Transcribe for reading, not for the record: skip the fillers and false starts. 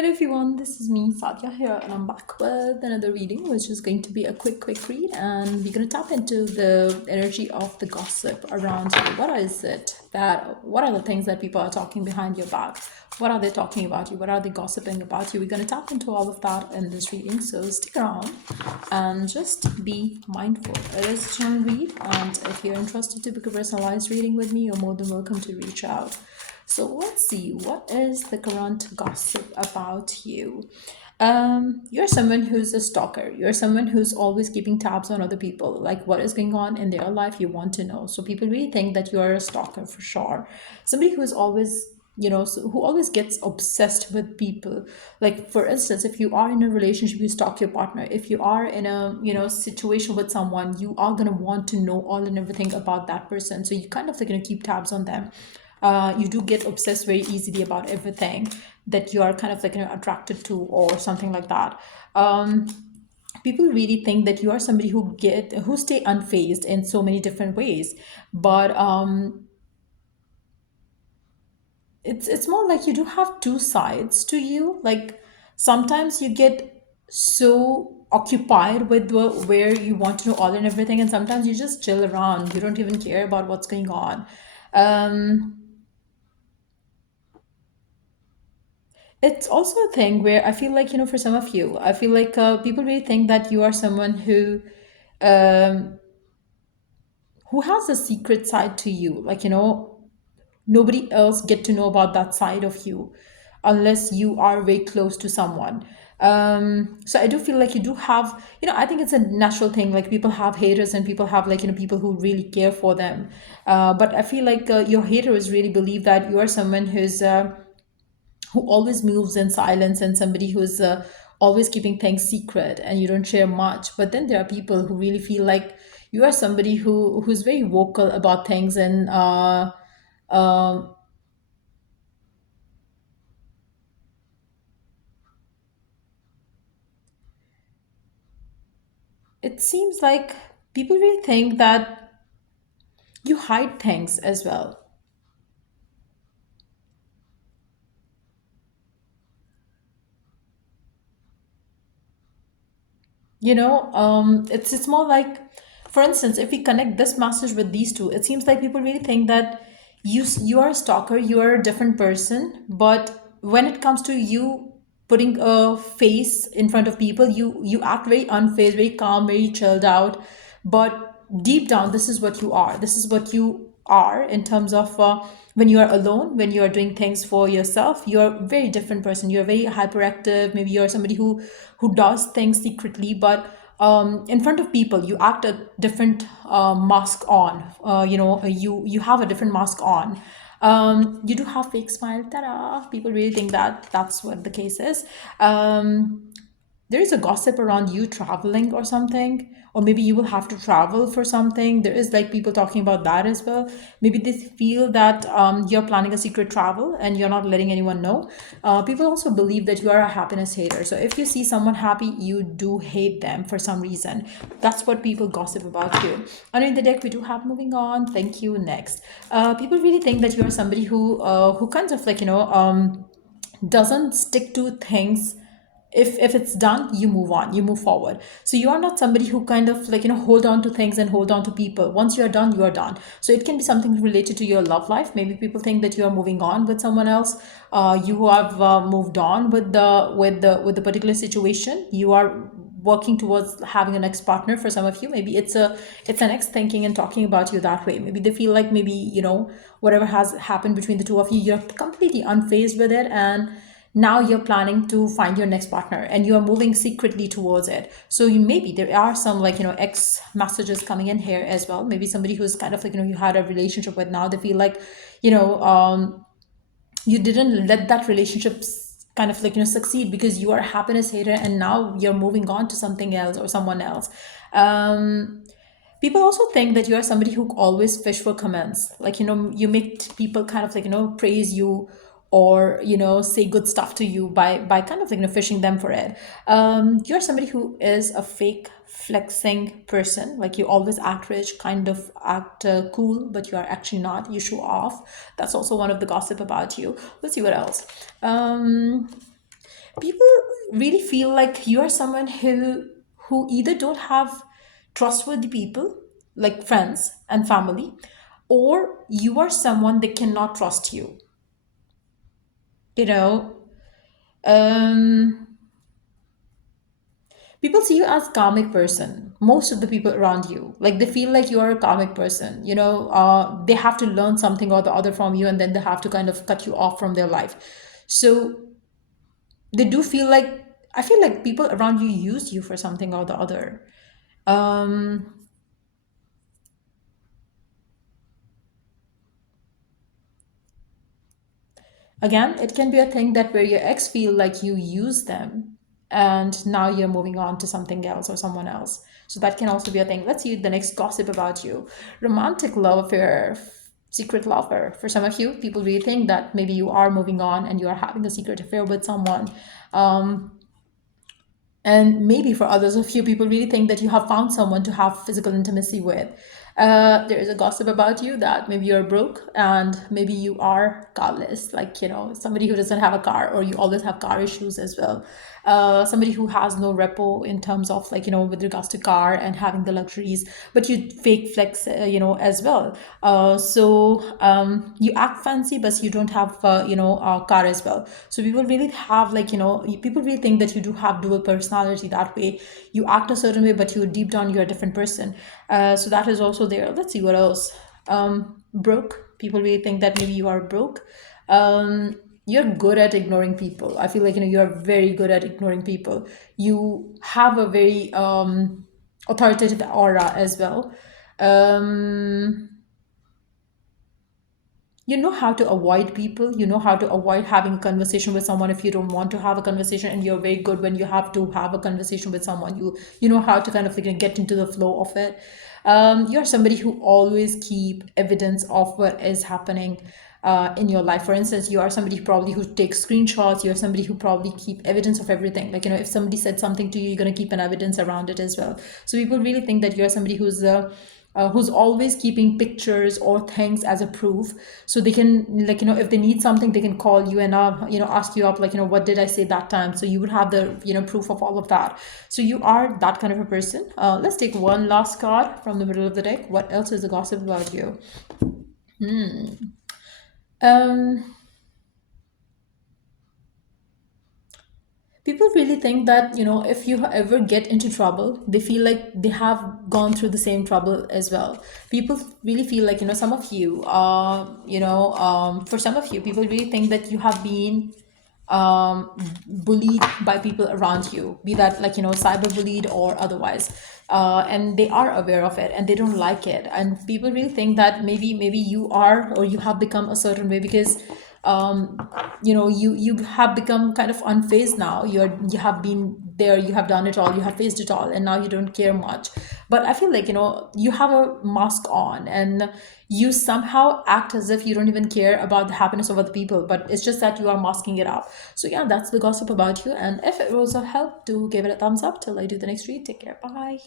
Hello everyone, this is me Sadia here, and I'm back with another reading, which is going to be a quick read, and we're going to tap into the energy of the gossip around you. What are the things that people are talking behind your back? What are they talking about you? What are they gossiping about you? We're going to tap into all of that in this reading, so stick around and just be mindful. It is a general read, and if you're interested to book a personalized reading with me, you're more than welcome to reach out. So let's see, what is the current gossip about you? You're someone who's a stalker. You're someone who's always keeping tabs on other people. Like what is going on in their life, you want to know. So people really think that you are a stalker for sure. Somebody who's always who always gets obsessed with people. Like for instance, if you are in a relationship, you stalk your partner. If you are in a situation with someone, you are going to want to know all and everything about that person, so you kind of like going to keep tabs on them. You do get obsessed very easily about everything that you are kind of like attracted to or something like that. People really think that you are somebody who stay unfazed in so many different ways, but it's more like you do have two sides to you. Like sometimes you get so occupied with where you want to know all and everything, and sometimes you just chill around, you don't even care about what's going on. um It's also a thing where I feel like, for some of you, I feel like people really think that you are someone um, who has a secret side to you. Like, nobody else get to know about that side of you unless you are very close to someone. So I do feel like you do have, I think it's a natural thing. Like people have haters and people have like, people who really care for them. But I feel like your haters really believe that you are someone who always moves in silence and somebody who's always keeping things secret and you don't share much. But then there are people who really feel like you are somebody who's very vocal about things, and um, it seems like people really think that you hide things as well. It's more like, for instance, if we connect this message with these two, it seems like people really think that you are a stalker, you are a different person. But when it comes to you putting a face in front of people, you act very unfazed, very calm, very chilled out. But deep down, this is what you are. This is what you are in terms of when you are alone, when you are doing things for yourself, you're a very different person. You're very hyperactive. Maybe you're somebody who does things secretly, but in front of people, you act a different mask on. You have a different mask on. You do have fake smile. Ta-da! People really think that that's what the case is. There is a gossip around you traveling or something, or maybe you will have to travel for something. There is like people talking about that as well. Maybe they feel that you're planning a secret travel and you're not letting anyone know. People also believe that you are a happiness hater, so if you see someone happy, you do hate them for some reason. That's what people gossip about you. And in the deck we do have, moving on, thank you, next. People really think that you are somebody who kind of like doesn't stick to things. If it's done, you move on, you move forward. So you are not somebody who kind of like hold on to things and hold on to people. Once you are done, you are done. So it can be something related to your love life. Maybe people think that you are moving on with someone else. You have moved on with the particular situation. You are working towards having a next partner. For some of you, maybe it's an ex thinking and talking about you that way. Maybe they feel like, maybe whatever has happened between the two of you, you're completely unfazed with it, and now you're planning to find your next partner and you are moving secretly towards it. So you, maybe there are some like ex messages coming in here as well. Maybe somebody who's kind of like you had a relationship with, now they feel like you know you didn't let that relationship kind of like succeed because you are a happiness hater, and now you're moving on to something else or someone else. People also think that you are somebody who always fish for comments. Like, you make people kind of like, praise you, or, say good stuff to you by kind of like, fishing them for it. You're somebody who is a fake flexing person. Like you always act rich, kind of act cool, but you are actually not. You show off. That's also one of the gossip about you. Let's see what else. People really feel like you are someone who either don't have trustworthy people like friends and family, or you are someone that cannot trust you. You know, um, people see you as karmic person. Most of the people around you, like they feel like you are a karmic person. They have to learn something or the other from you, and then they have to kind of cut you off from their life. So they do feel like, I feel like people around you use you for something or the other. Um, Again, it can be a thing that where your ex feel like you use them, and now you're moving on to something else or someone else. So that can also be a thing. Let's see the next gossip about you. Romantic love affair, secret lover. For some of you, people really think that maybe you are moving on and you are having a secret affair with someone. Um, and maybe for others of you, people really think that you have found someone to have physical intimacy with. There is a gossip about you that maybe you're broke and maybe you are carless, like, somebody who doesn't have a car, or you always have car issues as well. Somebody who has no repo in terms of, like, with regards to car and having the luxuries, but you fake flex, as well. You act fancy, but you don't have, a car as well. So people really have, like, people really think that you do have dual personality that way. You act a certain way, but you deep down you're a different person. So that is also there. Let's see what else. Broke. People really think that maybe you are broke. You're good at ignoring people. I feel like, you're very good at ignoring people. You have a very authoritative aura as well. Um, you know how to avoid people. You know how to avoid having a conversation with someone if you don't want to have a conversation, and you're very good when you have to have a conversation with someone. You know how to kind of, like, get into the flow of it. You're somebody who always keep evidence of what is happening in your life. For instance, you are somebody who probably who takes screenshots. You're somebody who probably keep evidence of everything. Like, if somebody said something to you, you're going to keep an evidence around it as well. So people really think that you're somebody who's always keeping pictures or things as a proof, so they can, like, if they need something, they can call you and ask you up, like, what did I say that time, so you would have the, proof of all of that. So you are that kind of a person. Let's take one last card from the middle of the deck. What else is the gossip about you? um People really think that, if you ever get into trouble, they feel like they have gone through the same trouble as well. People really feel like, some of you, for some of you, people really think that you have been um, bullied by people around you, be that, like, cyber bullied or otherwise. And they are aware of it and they don't like it. And people really think that maybe you are, or you have become a certain way because you have become kind of unfazed now. You have been there, you have done it all, you have faced it all, and now you don't care much. But I feel like, you have a mask on, and you somehow act as if you don't even care about the happiness of other people, but it's just that you are masking it up. So yeah, that's the gossip about you. And if it was of help, do give it a thumbs up. Till I do the next read, take care, bye.